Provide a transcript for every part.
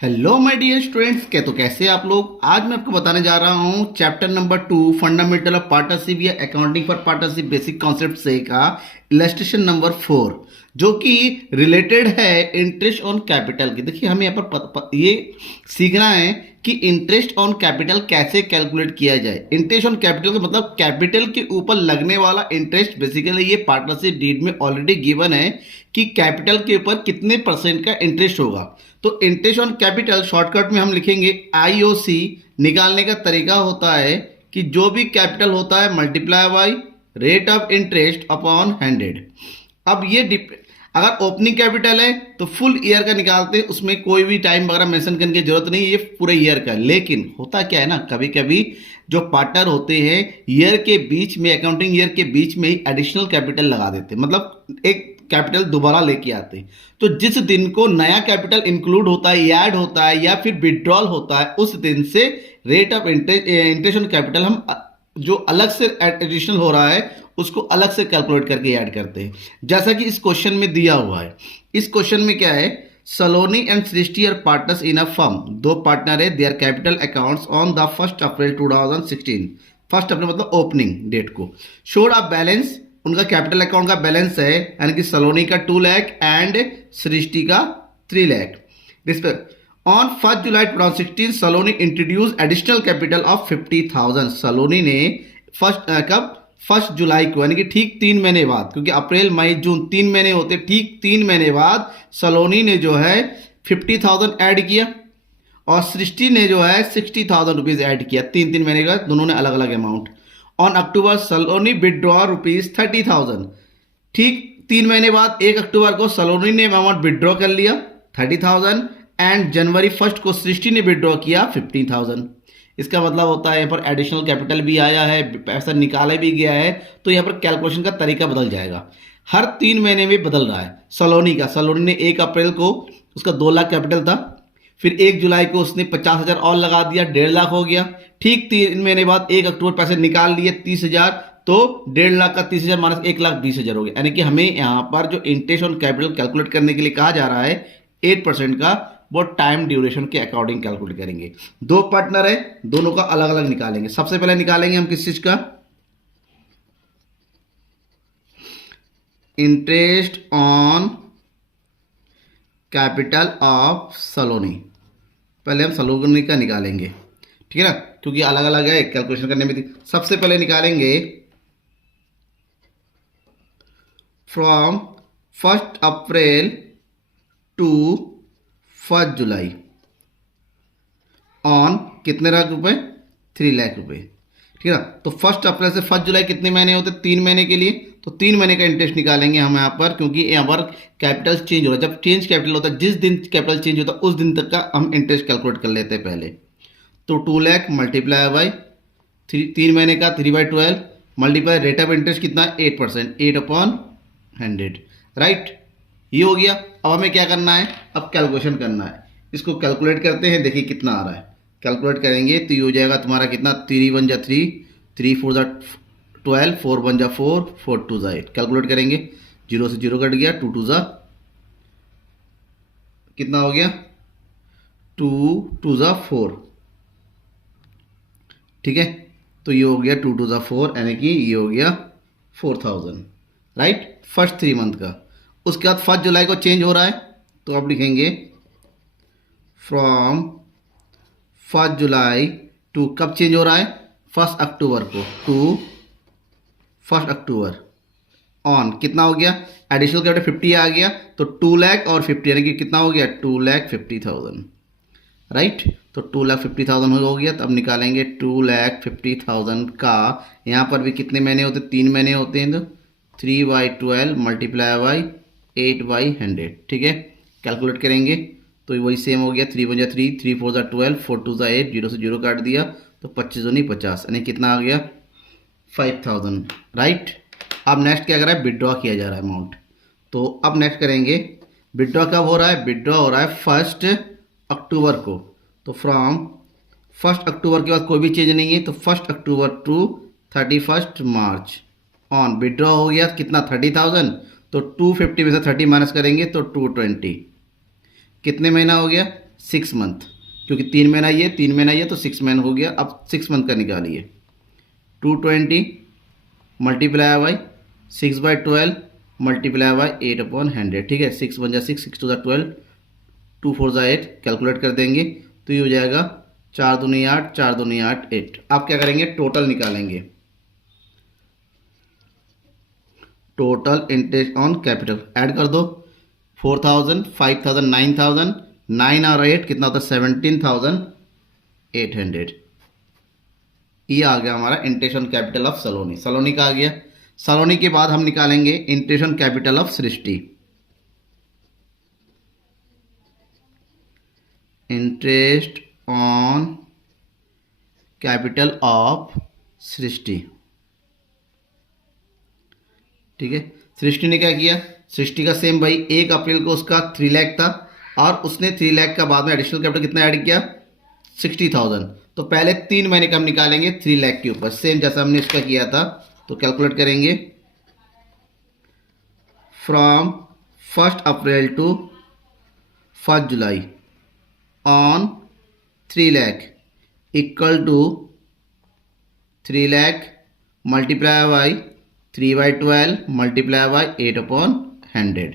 Hello my dear students, कैसे हैं आप लोग। आज मैं आपको बताने जा रहा हूं chapter number 2 fundamental of partnership या accounting for partnership basic concept से का इलस्ट्रेशन नंबर 4, जो कि रिलेटेड है इंटरेस्ट ऑन कैपिटल की। देखिए, हमें यहाँ पर ये सीखना है कि इंटरेस्ट ऑन कैपिटल कैसे कैलकुलेट किया जाए। इंटरेस्ट ऑन कैपिटल का मतलब कैपिटल के ऊपर लगने वाला इंटरेस्ट। बेसिकली ये पार्टनरशिप डीड में ऑलरेडी गिवन है कि कैपिटल के ऊपर कितने परसेंट का इंटरेस्ट होगा। तो इंटरेस्ट ऑन कैपिटल शॉर्टकट में हम लिखेंगे आईओसी। निकालने का तरीका होता है कि जो भी कैपिटल होता है multiply by rate of interest upon 100। अब ये अगर ओपनिंग कैपिटल है तो फुल ईयर का निकालते हैं, उसमें कोई भी टाइम वगैरह मेंशन करने की जरूरत नहीं, ये पूरे ईयर का। लेकिन होता क्या है ना, कभी कभी जो पार्टनर होते हैं ईयर के बीच में, अकाउंटिंग ईयर के बीच में ही एडिशनल कैपिटल लगा देते हैं, मतलब एक कैपिटल दोबारा लेके आते हैं। तो जिस दिन को नया कैपिटल इंक्लूड होता है, ऐड होता है या फिर विड्रॉल होता है, उस दिन से rate of interest on capital हम जो अलग से एडिशनल हो रहा है उसको अलग से कैलकुलेट करके ऐड करते हैं, जैसा कि इस क्वेश्चन में दिया हुआ है। इस क्वेश्चन में क्या है, Saloni and Srishti are partners in a firm. दो पार्टनर है, their capital accounts on the 1 April 2016। 1 अप्रैल मतलब ओपनिंग डेट को। शोड अ बैलेंस, उनका कैपिटल अकाउंट का बैलेंस है, यानी कि सलोनी का 2 लाख एंड सृष्टि का 3 lakh. Respect on 1 July 2016 Saloni introduce additional capital of 50,000। सलोनी ने कब, 1 जुलाई को, यानी कि ठीक 3 महीने बाद, क्योंकि अप्रैल मई जून 3 महीने होते, ठीक 3 महीने बाद सलोनी ने जो है 50,000 ऐड किया और सृष्टि ने जो है 60,000 रुपीज ऐड किया। 3 महीने का दोनों ने अलग अलग amount. On October Saloni withdraw rupees 30,000। ठीक 3 महीने बाद 1 अक्टूबर को सलोनी ने अमाउंट विड्रॉ कर लिया 30,000 एंड जनवरी 1 को सृष्टि ने विड्रॉ किया 50,000। इसका मतलब होता है यहाँ पर एडिशनल कैपिटल भी आया है, पैसा निकाला भी गया है, तो यहाँ पर कैलकुलेशन का तरीका बदल जाएगा। हर 3 महीने में बदल रहा है। सलोनी ने 1 अप्रैल को उसका 2 लाख कैपिटल था, फिर 1 जुलाई को उसने 50,000 और लगा दिया, 1.5 लाख हो गया। ठीक 3 महीने बाद 1 अक्टूबर पैसे निकाल लिए 30,000, तो 1.5 लाख का 30,000 माइनस 1,20,000 हो गया। यानी कि हमें यहाँ पर जो इंटरेस्ट ऑन कैपिटल कैलकुलेट करने के लिए कहा जा रहा है 8% का, वो टाइम ड्यूरेशन के अकॉर्डिंग कैलकुलेट करेंगे। दो पार्टनर है, दोनों का अलग अलग निकालेंगे। सबसे पहले निकालेंगे हम किस चीज का, इंटरेस्ट ऑन कैपिटल ऑफ सलोनी। पहले हम सलोनी का निकालेंगे, ठीक है ना, क्योंकि अलग अलग है कैलकुलेशन करने में। सबसे पहले निकालेंगे from 1 April to 1 July on कितने लाख रुपए, 3 लाख रुपए, ठीक है ना। तो 1 अप्रैल से 1 जुलाई कितने महीने होते, 3 महीने के लिए, तो 3 महीने का इंटरेस्ट निकालेंगे हम यहाँ पर, क्योंकि यहाँ पर कैपिटल चेंज हो रहा है। जब चेंज कैपिटल होता है, जिस दिन कैपिटल चेंज होता है उस दिन तक का हम इंटरेस्ट कैलकुलेट कर लेते हैं पहले। तो 2 लाख मल्टीप्लाई बाई 3 महीने का 3/12 मल्टीप्लाई रेट ऑफ इंटरेस्ट कितना, 8%, 8/100, राइट। ये हो गया। अब हमें क्या करना है, अब कैलकुलेशन करना है। इसको कैलकुलेट करते हैं, देखिए कितना आ रहा है। कैलकुलेट करेंगे तो ये हो जाएगा तुम्हारा कितना, 3 1 जा 3, 3 4 जा 12, 4 1 जा 4, 4 2 जा 8। कैलकुलेट करेंगे, 0 से 0 कट गया, 2 2 जा कितना हो गया, 2 2 जा 4, ठीक है। तो ये हो गया 2 2 जा 4, यानी कि ये हो गया 4,000, राइट, फर्स्ट 3 मंथ का। उसके बाद 1 जुलाई को चेंज हो रहा है, तो आप लिखेंगे फ्रॉम 1 जुलाई टू, कब चेंज हो रहा है, 1 अक्टूबर को, टू 1 अक्टूबर ऑन कितना हो गया, एडिशनल कैपिटल 50 आ गया, तो 2 लाख और 50 यानी कि कितना हो गया, 2,50,000, राइट। तो 2,50,000 हो गया। तो अब निकालेंगे 2,50,000 का, यहाँ पर भी कितने महीने होते, 3 महीने होते हैं, तो 3/12 मल्टीप्लाई बाई 8/100, ठीक है। कैलकुलेट करेंगे तो वही सेम हो गया, 3 1 जा 3, 3 4 जा 12, 4 2 जा 8, 0 से 0 काट दिया, तो 25 नहीं 50, यानी कितना आ गया, 5,000, राइट। अब नेक्स्ट क्या कर रहा है, विड्रॉ किया जा रहा है अमाउंट। तो अब नेक्स्ट करेंगे, विड्रॉ कब हो रहा है, विड्रॉ हो रहा है 1 अक्टूबर को। तो फ्रॉम 1 अक्टूबर के बाद कोई भी चीज़ नहीं है, तो 1 अक्टूबर टू 31 मार्च ऑन विड्रॉ हो गया कितना, 30,000। तो 250 में से 30 माइनस करेंगे तो 220, कितने महीना हो गया, 6 मंथ, क्योंकि 3 महीना ये 3 महीना ये, तो 6 महीना हो गया। अब 6 मंथ का निकालिए। 220 मल्टीप्लाई बाई 6/12 मल्टीप्लाई बाई 8/100, ठीक है। 6 1 जा 6, 6 2 जा 12, 2 4 जा 8, कैलकुलेट कर देंगे तो ये हो जाएगा 4 दूनी 8, 4 दूनी 8, 8। आप क्या करेंगे, टोटल निकालेंगे। Total interest on capital add कर दो। 4000, 5000, 9000, 9 और 8 कितना होता है, 17,800। ये आ गया हमारा interest on capital of Saloni. Saloni का आ गया। सलोनी के बाद हम निकालेंगे interest on capital of Srishti. Interest on capital of Srishti, ठीक है। सृष्टि ने क्या किया, सृष्टि का सेम भाई, 1 अप्रैल को उसका 3 लाख था और उसने 3 लाख का बाद में एडिशनल कैपिटल कितना ऐड किया, 60,000। तो पहले 3 महीने का हम निकालेंगे 3 लाख के ऊपर, सेम जैसा हमने इसका किया था। तो कैलकुलेट करेंगे from 1 April to 1 July on 3 lakh equal to 3 lakh multiply by 3/12 multiply by 8/100।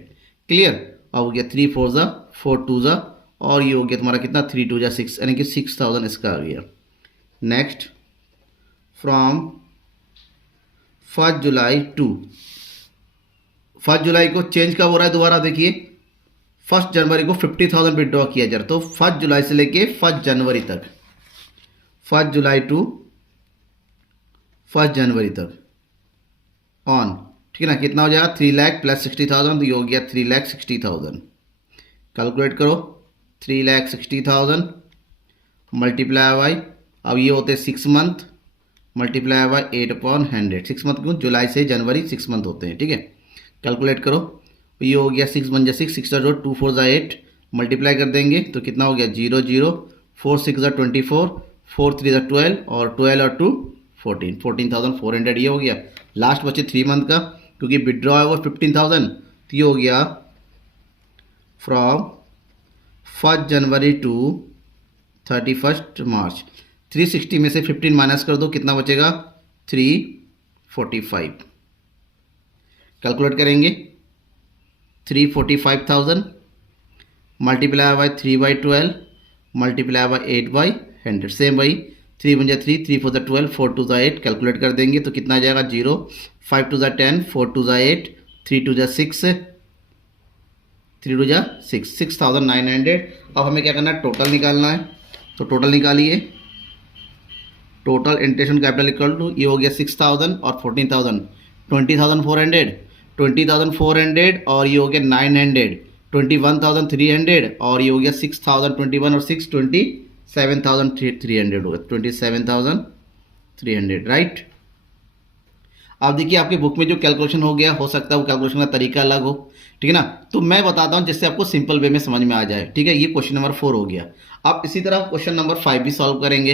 Clear. अब हो गया 3 4 जा 4 2 जा, और ये हो गया तुम्हारा कितना, 3 2 जा 6, यानी कि 6000 इसका आ गया। नेक्स्ट फ्रॉम 1 जुलाई टू 1 जुलाई को चेंज कब हो रहा है, दोबारा देखिए। 1 जनवरी को 50,000 विड्रॉ किया जा रहा, तो 1 जुलाई से लेके 1 जनवरी तक, 1 जुलाई टू 1 जनवरी तक ऑन, ठीक है ना। कितना हो जाएगा, 3 लाख प्लस 60,000, तो ये हो गया 3,60,000। कैलकुलेट करो, 3,60,000 मल्टीप्लाई बाई, अब ये होते 6 मंथ मल्टीप्लाई बाई 8/100। 6 मंथ क्यों, जुलाई से जनवरी 6 मंथ होते हैं, ठीक है। कैलकुलेट करो, ये हो गया 6 1 जा 6, 6 जा 2 4 जा 8, मल्टीप्लाई कर देंगे तो कितना हो गया 0 0, 4 6 जा 24, 4 3 जा 12, और 12 और 2 14, 14,400 ये हो गया। लास्ट बचे 3 मंथ का, क्योंकि विड्रॉ है वो 15,000, तो ये हो गया फ्रॉम 1 जनवरी टू 31 मार्च। 360 में से 15 माइनस कर दो, कितना बचेगा, 345। कैलकुलेट करेंगे, 345,000 multiply by 3/12 multiply by 8/100। Same भाई, 3 1 जा 3, 3 4 जा 12, 4 2 जा 8, कैलकुलेट कर देंगे तो कितना आ जाएगा 0, 5 2 जा 10, 4 2 जा 8, 3 2 जा 6, 3 2 जा 6, 6,900। अब हमें क्या करना है, टोटल निकालना है। तो टोटल निकालिए। Total interest on capital equal to, ये हो गया 6,000 और 14,000, 20,400, 20,400 और ये हो गया 900, 21,300 और ये हो गया 6,000, 21 और 6 27,300 हो गया, 27,300, राइट। अब देखिए आपके बुक में जो कैलकुलेशन हो गया, हो सकता है वो कैलकुलेशन का तरीका अलग हो, ठीक है ना। तो मैं बताता हूँ जिससे आपको सिंपल वे में समझ में आ जाए, ठीक है। ये क्वेश्चन नंबर 4 हो गया। अब इसी तरह क्वेश्चन नंबर 5 भी सॉल्व करेंगे।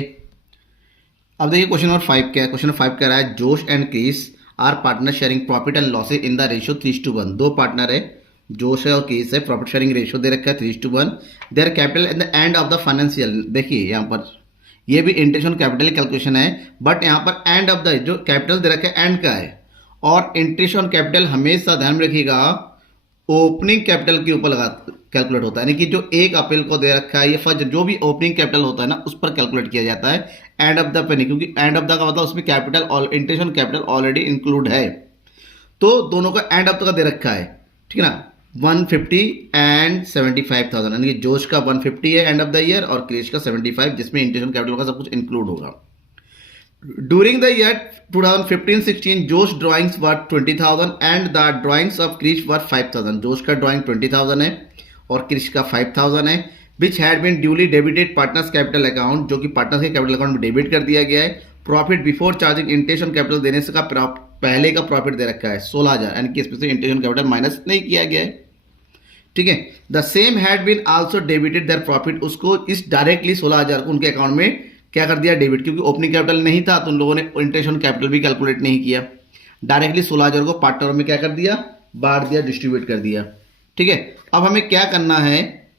अब देखिए क्वेश्चन नंबर 5 क्या है। क्वेश्चन नंबर 5 कह रहा है, Josh and Chris are partner sharing profit and losses in the ratio 3:1। दो पार्टनर है, जोश है और क्रिस है, प्रॉफिट शेयरिंग रेशियो दे रखा है 3:1। Their capital at the end of the financial, देखिए यहाँ पर ये भी इंटरेस्ट ऑन कैपिटल कैलकुलेशन है, बट यहाँ पर एंड ऑफ द जो कैपिटल दे रखा है एंड का है, और इंटरेस्ट ऑन कैपिटल हमेशा ध्यान में रखिएगा ओपनिंग कैपिटल के ऊपर लगा कैलकुलेट होता है, यानी कि जो 1 अप्रैल को दे रखा है ये फर्स्ट जो भी ओपनिंग कैपिटल होता है ना उस पर कैलकुलेट किया जाता है, एंड ऑफ द पे नहीं, क्योंकि एंड ऑफ द का मतलब उसमें कैपिटल और interest on capital already include है, तो दोनों का एंड ऑफ द का दे रखा है, ठीक है ना। 150 एंड 75,000, यानी कि जोश का 150 है एंड ऑफ द ईयर और क्रिश का 75, जिसमें इंटरेस्ट ऑन कैपिटल का सब कुछ इंक्लूड होगा। During the year 2015-16, Josh drawings were 20,000 and the drawings of Krish were 5,000. Josh का drawing 20,000 है और Krish का 5,000 है, which had been duly debited partners capital account, जो कि partners के capital account में डेबिट कर दिया गया है। Profit before charging interest on capital देने से का पहले का प्रॉफिट दे रखा है 16,000, यानी कि इसमें से इंटरेस्ट ऑन कैपिटल माइनस नहीं किया गया है, ठीक है। The same had been also debited their profit, उसको इस डायरेक्टली 16,000 को उनके अकाउंट में क्या कर दिया, डेबिट, क्योंकि ओपनिंग कैपिटल नहीं था तो उन लोगों ने इंटरेस्ट ऑन कैपिटल भी कैलकुलेट नहीं किया, डायरेक्टली 16,000 को पार्टनर में क्या कर दिया, बांट दिया, डिस्ट्रीब्यूट कर दिया, ठीक है। अब हमें क्या करना है,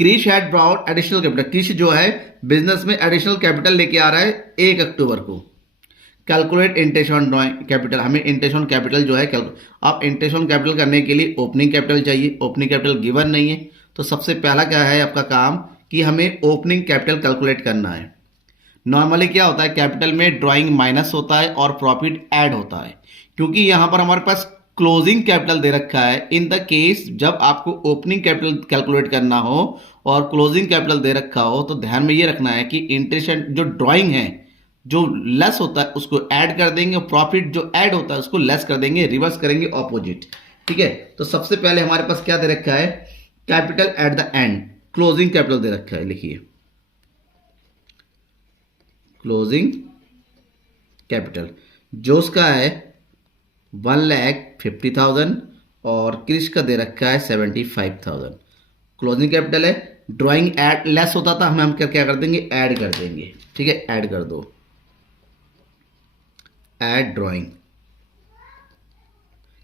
Krish had brought additional capital, Krish जो है बिजनेस में एडिशनल कैपिटल लेके आ रहा है 1 अक्टूबर को। Calculate interest on drawing capital, हमें इंटरेस्ट ऑन कैपिटल जो है अब इंटरेस्ट ऑन कैपिटल करने के लिए ओपनिंग कैपिटल चाहिए, ओपनिंग कैपिटल गिवन नहीं है। तो सबसे पहला क्या है आपका काम कि हमें ओपनिंग कैपिटल कैलकुलेट करना है। नॉर्मली क्या होता है, कैपिटल में ड्राइंग माइनस होता है और प्रॉफिट ऐड होता है। क्योंकि यहाँ पर हमारे पास क्लोजिंग कैपिटल दे रखा है, इन द केस जब आपको ओपनिंग कैपिटल कैलकुलेट करना हो और क्लोजिंग कैपिटल दे रखा हो तो ध्यान में ये रखना है कि इंटरेस्ट जो ड्राइंग है जो लेस होता है उसको ऐड कर देंगे और प्रॉफिट जो ऐड होता है उसको लेस कर देंगे, रिवर्स करेंगे ऑपोजिट। ठीक है, तो सबसे पहले हमारे पास क्या दे रखा है, capital at the end, closing capital दे रखा है। लिखिए क्लोजिंग कैपिटल जो उसका है 1,50,000 और क्रिश का दे रखा है 75,000। क्लोजिंग कैपिटल है, ड्राइंग ऐड लेस होता था, हम क्या कर देंगे, ऐड कर देंगे। ठीक है, ऐड कर दो, ऐड ड्राइंग,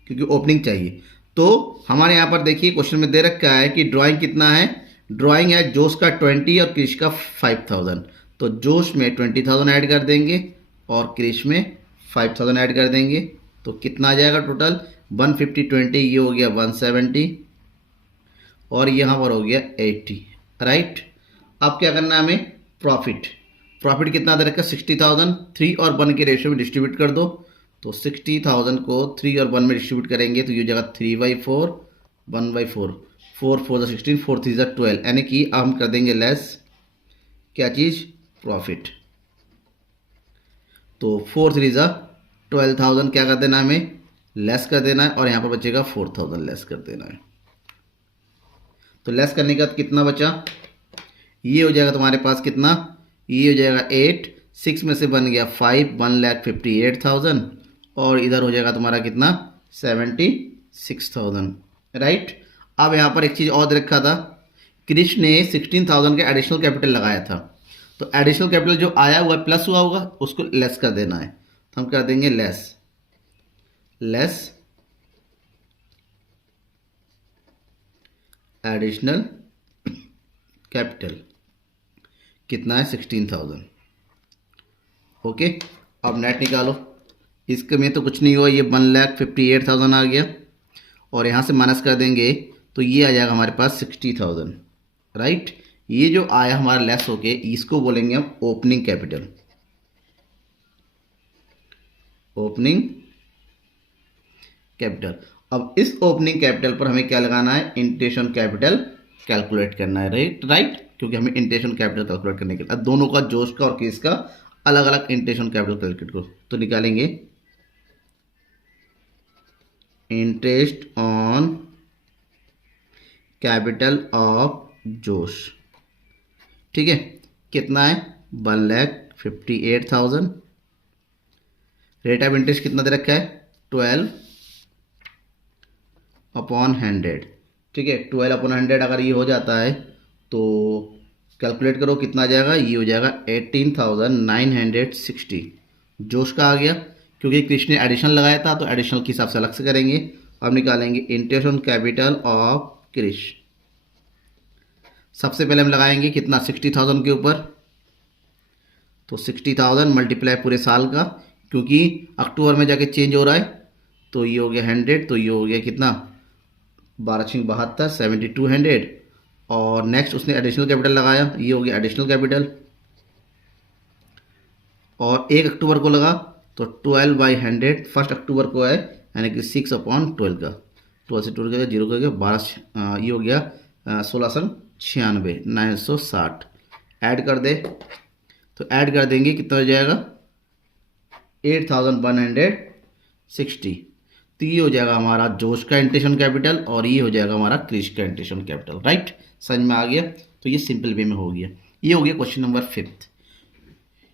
क्योंकि ओपनिंग चाहिए। तो हमारे यहां पर देखिए क्वेश्चन में दे रखा है कि ड्राइंग कितना है, ड्राइंग है जोश का 20 और क्रिश का 5,000। तो जोश में 20,000 ऐड कर देंगे और क्रिश में 5,000 ऐड कर देंगे। तो कितना आ जाएगा टोटल, 150 20 ये हो गया 170 और यहाँ पर हो गया 80। राइट, अब क्या करना है हमें, प्रॉफिट, प्रॉफिट कितना दे रखा है 60,000, 3 और 1 के रेशियो में डिस्ट्रीब्यूट कर दो। तो 60,000 को 3 और 1 में डिस्ट्रीब्यूट करेंगे तो ये हो जाएगा 3/4 1/4, 4 4 16 4 3 12, यानी कि अब हम कर देंगे लेस क्या चीज़, प्रॉफिट। तो 4 3 12,000 क्या कर देना हमें, लेस कर देना है और यहाँ पर बचेगा 4,000 लेस कर देना है। तो लेस करने के बाद कितना बचा, ये हो जाएगा तुम्हारे पास कितना, ये हो जाएगा 8, 6 में से बन गया 5, 1,58,000 और इधर हो जाएगा तुम्हारा कितना 76,000। राइट, अब यहाँ पर एक चीज़ और दे रखा था, क्रिश ने 16,000 का एडिशनल कैपिटल लगाया था। तो एडिशनल कैपिटल जो आया हुआ प्लस हुआ होगा उसको लेस कर देना है। तो हम कर देंगे लेस एडिशनल कैपिटल कितना है 16,000। ओके, अब नेट निकालो, इसके में तो कुछ नहीं हुआ, ये 1,58,000 आ गया और यहाँ से माइनस कर देंगे तो ये आ जाएगा हमारे पास 60,000। राइट, ये जो आया हमारा लेस होके इसको बोलेंगे हम ओपनिंग कैपिटल, ओपनिंग कैपिटल। अब इस ओपनिंग कैपिटल पर हमें क्या लगाना है, इंटेंशन कैपिटल कैलकुलेट करना है। राइट, क्योंकि हमें इंटेंशन कैपिटल कैलकुलेट करने के लिए दोनों का, जोश का और केस का अलग अलग इंटेंशन कैपिटल कैलकुलेट करो। तो निकालेंगे इंटरेस्ट ऑन कैपिटल ऑफ जोश। ठीक है, कितना है 1,58,000। रेट ऑफ इंटरेस्ट कितना दे रखा है 12/100। ठीक है, 12/100 अगर ये हो जाता है तो कैलकुलेट करो कितना आ जाएगा, ये हो जाएगा 18,960। जोश का आ गया, क्योंकि क्रिश ने एडिशनल लगाया था तो एडिशनल के हिसाब से अलग से करेंगे। अब निकालेंगे interest on capital of Krish. सबसे पहले हम लगाएंगे कितना 60,000 के ऊपर, तो 60,000 मल्टीप्लाई पूरे साल का, क्योंकि अक्टूबर में जाके चेंज हो रहा है। तो ये हो गया 100, तो ये हो गया कितना 12×72 7200 और नेक्स्ट उसने एडिशनल कैपिटल लगाया, ये हो गया एडिशनल कैपिटल और 1 अक्टूबर को लगा तो 12/100 फर्स्ट अक्टूबर को है, यानी कि 6/12 का, 12 से 12 का 0 करके 12, ये हो गया 1696 960। ऐड कर दे, तो ऐड कर देंगे कितना हो जाएगा 8,160। तो ये हो जाएगा हमारा जोश का इंटेंशन कैपिटल और ये हो जाएगा हमारा क्रिश का इंटेंशन कैपिटल। राइट, समझ में आ गया। तो ये सिंपल वे में हो गया। ये हो गया क्वेश्चन नंबर 5।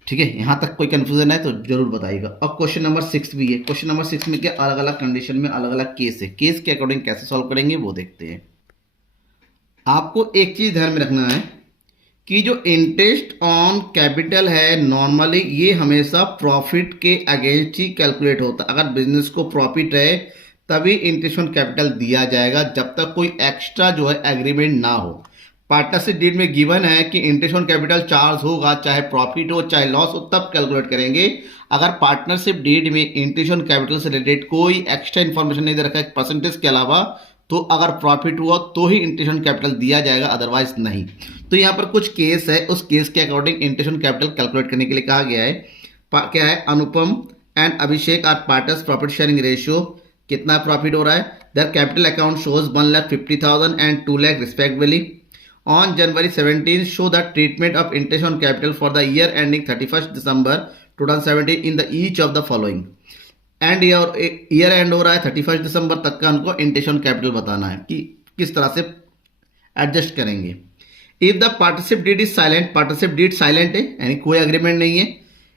ठीक है, यहाँ तक कोई कंफ्यूजन है तो जरूर बताइएगा। अब क्वेश्चन नंबर 6 भी है। क्वेश्चन नंबर 6 में क्या अलग अलग कंडीशन में अलग अलग केस है, केस के अकॉर्डिंग कैसे सॉल्व करेंगे वो देखते हैं। आपको एक चीज ध्यान में रखना है कि जो इंटरेस्ट ऑन कैपिटल है नॉर्मली ये हमेशा प्रॉफिट के अगेंस्ट ही कैलकुलेट होता है। अगर बिजनेस को प्रॉफिट है तभी इंटरेस्ट ऑन कैपिटल दिया जाएगा, जब तक कोई एक्स्ट्रा जो है एग्रीमेंट ना हो। पार्टनरशिप डीड में गिवन है कि इंटरेस्ट ऑन कैपिटल चार्ज होगा, चाहे प्रॉफिट हो चाहे लॉस हो, तब कैलकुलेट करेंगे। अगर पार्टनरशिप डीड में इंटरेस्ट ऑन कैपिटल से रिलेटेड कोई एक्स्ट्रा इन्फॉर्मेशन नहीं दे रखा है परसेंटेज के अलावा, तो अगर प्रॉफिट हुआ तो ही इंटरेस्ट ऑन कैपिटल दिया जाएगा, अदरवाइज नहीं। तो यहाँ पर कुछ केस है, उस केस के according interest on capital calculate करने के लिए कहा गया है। क्या है, Anupam and Abhishek are partners, profit sharing ratio कितना प्रॉफिट हो रहा है, their capital account shows 1,50,000 and 2 lakh respectively. On January 17, show the treatment of interest on capital for the year ending 31st December 2017 in the each of the following। And year and हो रहा है 31 दिसंबर तक का, उनको interest on capital बताना है कि किस तरह से एडजस्ट करेंगे। If the partnership deed is silent, partnership deed silent है यानी कोई एग्रीमेंट नहीं है।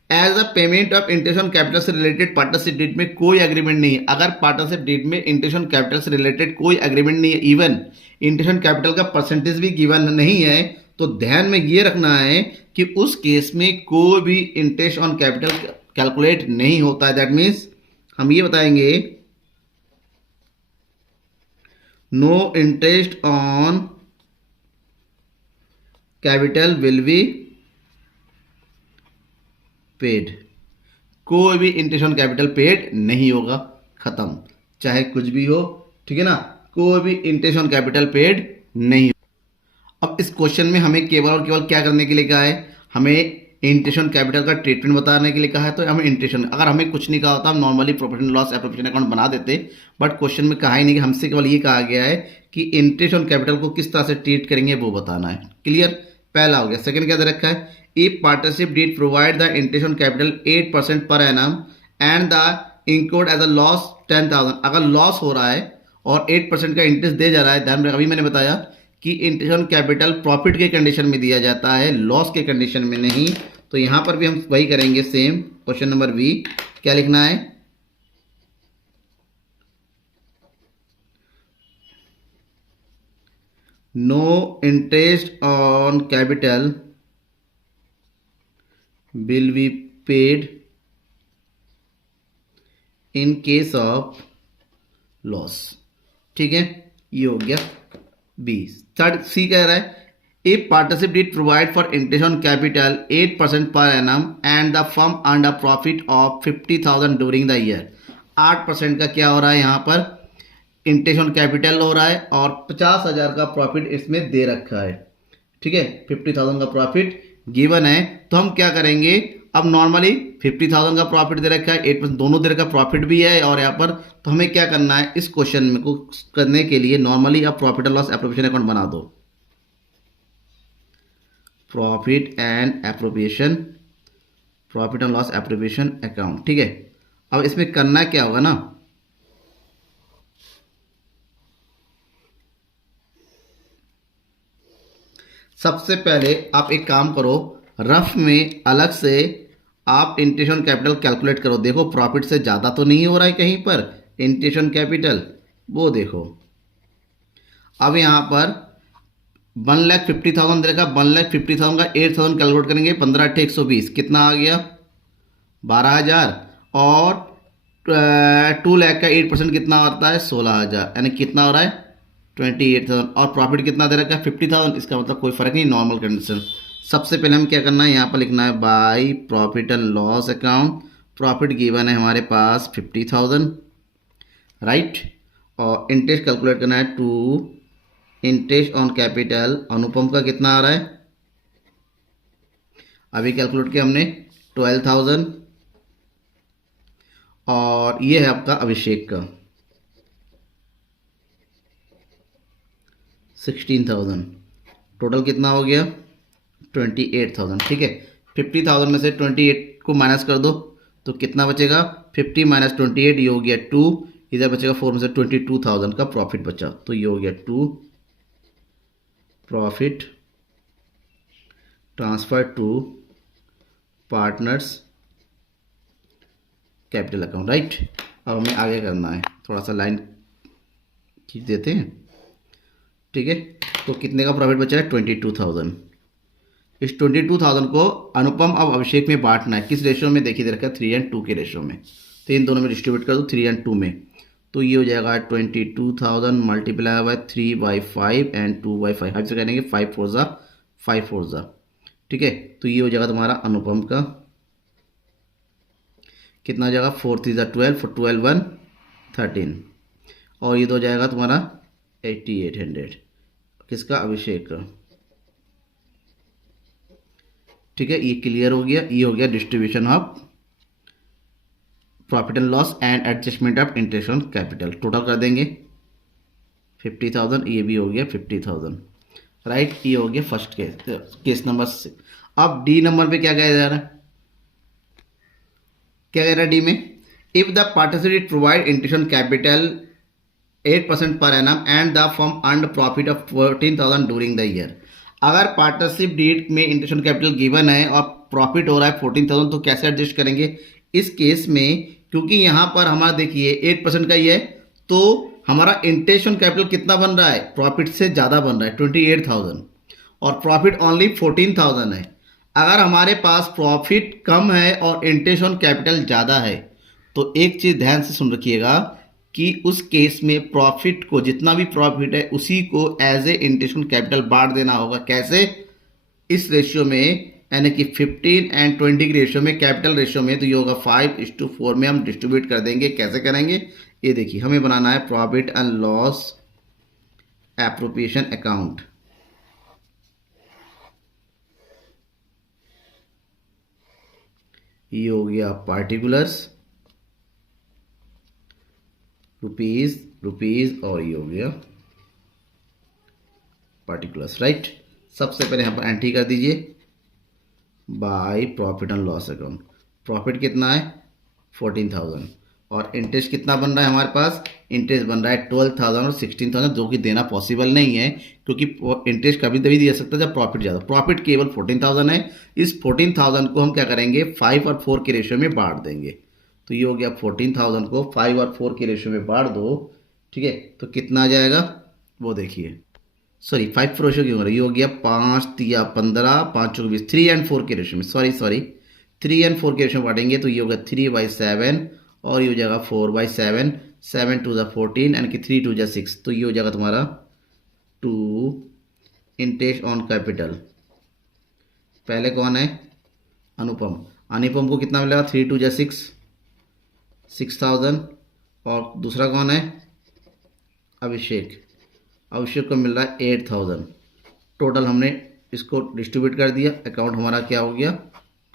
As a payment of interest on capital से रिलेटेड पार्टनरशिप डीड में कोई एग्रीमेंट नहीं है। अगर पार्टनरशिप डीड में इंटरेस्ट ऑन कैपिटल से रिलेटेड कोई एग्रीमेंट नहीं है, इवन इंटरेस्ट ऑन कैपिटल का परसेंटेज भी गिवन नहीं है, तो ध्यान में ये रखना है कि उस केस में कोई भी इंटरेस्ट ऑन कैपिटल कैलकुलेट नहीं होता है। दैट मीन्स हम ये बताएंगे no interest on capital will be paid, कोई भी इंटरेस्ट ऑन कैपिटल पेड नहीं होगा, खत्म, चाहे कुछ भी हो, ठीक है ना, कोई भी इंटरेस्ट ऑन कैपिटल पेड नहीं। अब इस क्वेश्चन में हमें केवल और केवल क्या करने के लिए कहा है, हमें इंटरेस्ट ऑन कैपिटल का ट्रीटमेंट बताने के लिए कहा है। तो हमें इंटरेस्ट, अगर हमें कुछ नहीं कहा होता हम normally profit and loss appropriation account बना देते, बट क्वेश्चन में कहा ही नहीं, कि हमसे केवल ये कहा गया है कि इंटरेस्ट ऑन कैपिटल को किस तरह से ट्रीट करेंगे वो बताना है। क्लियर, पहला हो गया। सेकंड क्या दे रखा है, if partnership deed provide the interest on capital 8% per annum and the include as a loss 10,000, अगर लॉस हो रहा है और 8% का इंटरेस्ट दे जा रहा है, ध्यान अभी मैंने बताया कि इंटरेस्ट ऑन कैपिटल प्रॉफिट के कंडीशन में दिया जाता है, लॉस के कंडीशन में नहीं। तो यहां पर भी हम वही करेंगे, सेम क्वेश्चन नंबर बी। क्या लिखना है, no interest on capital will be paid in case of loss. ठीक है, ये हो गया बी। थर्ड सी कह रहा है, if partnership did provide for interest on capital 8% per annum and the firm earn a profit of 50,000 during the year. 8% का क्या हो रहा है, यहाँ पर इंटरेस्ट ऑन कैपिटल हो रहा है और 50,000 का प्रॉफिट इसमें दे रखा है। ठीक है, 50,000 का प्रॉफिट गिवन है, तो हम क्या करेंगे, अब नॉर्मली 50,000 का प्रॉफिट दे रखा है, 8% दोनों दे रखा प्रॉफिट भी है और यहाँ पर, तो हमें क्या करना है, इस क्वेश्चन में को करने के लिए नॉर्मली आप profit and loss appropriation account बना दो, profit and appropriation, profit and loss appropriation account. ठीक है, अब इसमें करना क्या होगा ना, सबसे पहले आप एक काम करो, रफ में अलग से आप इंटरेस्ट ऑन कैपिटल कैलकुलेट करो। देखो प्रॉफिट से ज़्यादा तो नहीं हो रहा है कहीं पर इंटरेस्ट ऑन कैपिटल, वो देखो। अब यहाँ पर 1,50,000 देखा, 1,50,000 का 8,000 कैलकुलेट करेंगे, 15 × 120 कितना आ गया, 12,000, और 2 लाख का 8% कितना आता है, 16,000, यानी कितना हो रहा है 28,000, और प्रॉफिट कितना दे रखा है 50,000। इसका मतलब कोई फर्क नहीं, नॉर्मल कंडीशन। सबसे पहले हम क्या करना है, यहाँ पर लिखना है by profit and loss account, profit given है हमारे पास 50,000, राइट, और इंटरेस्ट कैलकुलेट करना है 2, इंटरेस्ट ऑन कैपिटल अनुपम का कितना आ रहा है, अभी कैलकुलेट किया हमने 12,000, और ये है आपका अभिषेक का 16,000, टोटल कितना हो गया 28,000। ठीक है, 50,000 में से 28 को माइनस कर दो तो कितना बचेगा, 50 - 28, ये हो गया 2, इधर बचेगा 4 में से 22,000 का प्रॉफिट बचा, तो ये हो गया 2 profit transfer to partners capital account, right. अब हमें आगे करना है, थोड़ा सा लाइन खींच देते हैं। ठीक है, तो कितने का प्रॉफिट बचा है 22,000। इस 22,000 को अनुपम अब अभिषेक में बांटना है, किस रेशियो में, देखिए दे रखा है 3:2 के रेशियो में, तो इन दोनों में डिस्ट्रीब्यूट कर दो 3:2 में। तो ये हो जाएगा 22,000 मल्टीप्लाई बाय 3/5 एंड 2/5, हम से करेंगे 5 4 ठीक है। तो ये हो जाएगा तुम्हारा अनुपम का, कितना हो जाएगा 4 3 12, 4 12 1 13, और ये तो हो जाएगा तुम्हारा 8800, किसका, अभिषेक का। ठीक है, ये क्लियर हो गया। ये हो गया distribution of profit and loss and adjustment of interest on capital. Total कर देंगे 50,000, ये भी हो गया 50,000, राइट। ये हो गया फर्स्ट केस नंबर 6। अब डी नंबर पे क्या कहा जा रहा है, क्या कह रहा है डी में, if the participate provide interest on capital 8% per annum and the firm earn profit of 14,000 during the year. अगर पार्टनरशिप डीड में इंटरेस्ट ऑन कैपिटल गिवन है और प्रॉफिट हो रहा है 14,000, तो कैसे एडजस्ट करेंगे इस केस में, क्योंकि यहाँ पर हमारा देखिए 8% का ही है, तो हमारा इंटरेस्ट ऑन कैपिटल कितना बन रहा है, प्रॉफिट से ज़्यादा बन रहा है 28,000, और प्रॉफिट ओनली 14,000 है। अगर हमारे पास प्रॉफिट कम है और इंटरेस्ट ऑन कैपिटल ज़्यादा है, तो एक चीज़ ध्यान से सुन रखिएगा कि उस केस में प्रॉफिट को, जितना भी प्रॉफिट है उसी को as a interest on capital बांट देना होगा। कैसे, इस रेशियो में, यानी कि 15 एंड 20 की रेशियो में, कैपिटल रेशियो में, तो ये होगा 5:4 में हम डिस्ट्रीब्यूट कर देंगे। कैसे करेंगे ये देखिए, हमें बनाना है profit and loss appropriation account. ये हो गया पार्टिकुलर्स, रुपीज और ये हो गया पार्टिकुलर्स, राइट। सबसे पहले यहाँ पर एंट्री कर दीजिए by profit and loss account. Profit कितना है 14,000, और इंटरेस्ट कितना बन रहा है हमारे पास, इंटरेस्ट बन रहा है 12,000 और 16,000, जो कि देना पॉसिबल नहीं है, क्योंकि इंटरेस्ट कभी तभी दिया सकता है जब प्रॉफिट ज़्यादा। प्रॉफिट केवल 14,000 है। इस 14,000 को हम क्या करेंगे, 5 और 4 के रेशियो में बांट देंगे। तो ये हो गया 14,000 को 5 और 4 के रेशियो में बांट दो, ठीक है। तो कितना आ जाएगा वो देखिए, सॉरी 5 रेशियो क्यों हो रहा है, ये हो गया 5 3 15, 5 चौक 20, 3 एंड 4 के रेशियो में, सॉरी 3 एंड 4 के रेशियो में बांटेंगे। तो ये होगा 3/7 और ये हो जाएगा 4/7, 7 2 14 एंड कि 3 2 6। तो ये हो जाएगा तुम्हारा 2 इंटरेस्ट ऑन कैपिटल। पहले कौन है, अनुपम को कितना मिलेगा, 3 2 6,000, और दूसरा कौन है, अभिषेक को मिल रहा है 8,000। टोटल हमने इसको डिस्ट्रीब्यूट कर दिया, अकाउंट हमारा क्या हो गया,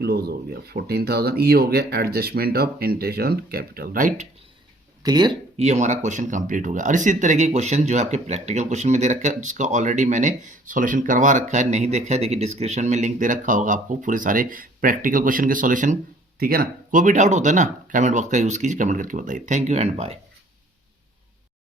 क्लोज हो गया 14,000। ये हो गया adjustment of interest on capital, right, clear. ये हमारा क्वेश्चन कंप्लीट हो गया। और इसी तरह के क्वेश्चन जो है आपके प्रैक्टिकल क्वेश्चन में दे रखा है, जिसका ऑलरेडी मैंने सॉल्यूशन करवा रखा है, नहीं देखा है देखिए डिस्क्रिप्शन में लिंक दे रखा होगा आपको पूरे सारे प्रैक्टिकल क्वेश्चन के सॉल्यूशन, ठीक है ना। कोई भी डाउट होता है ना, कमेंट बॉक्स का यूज़ कीजिए, कमेंट करके बताइए। Thank you and bye.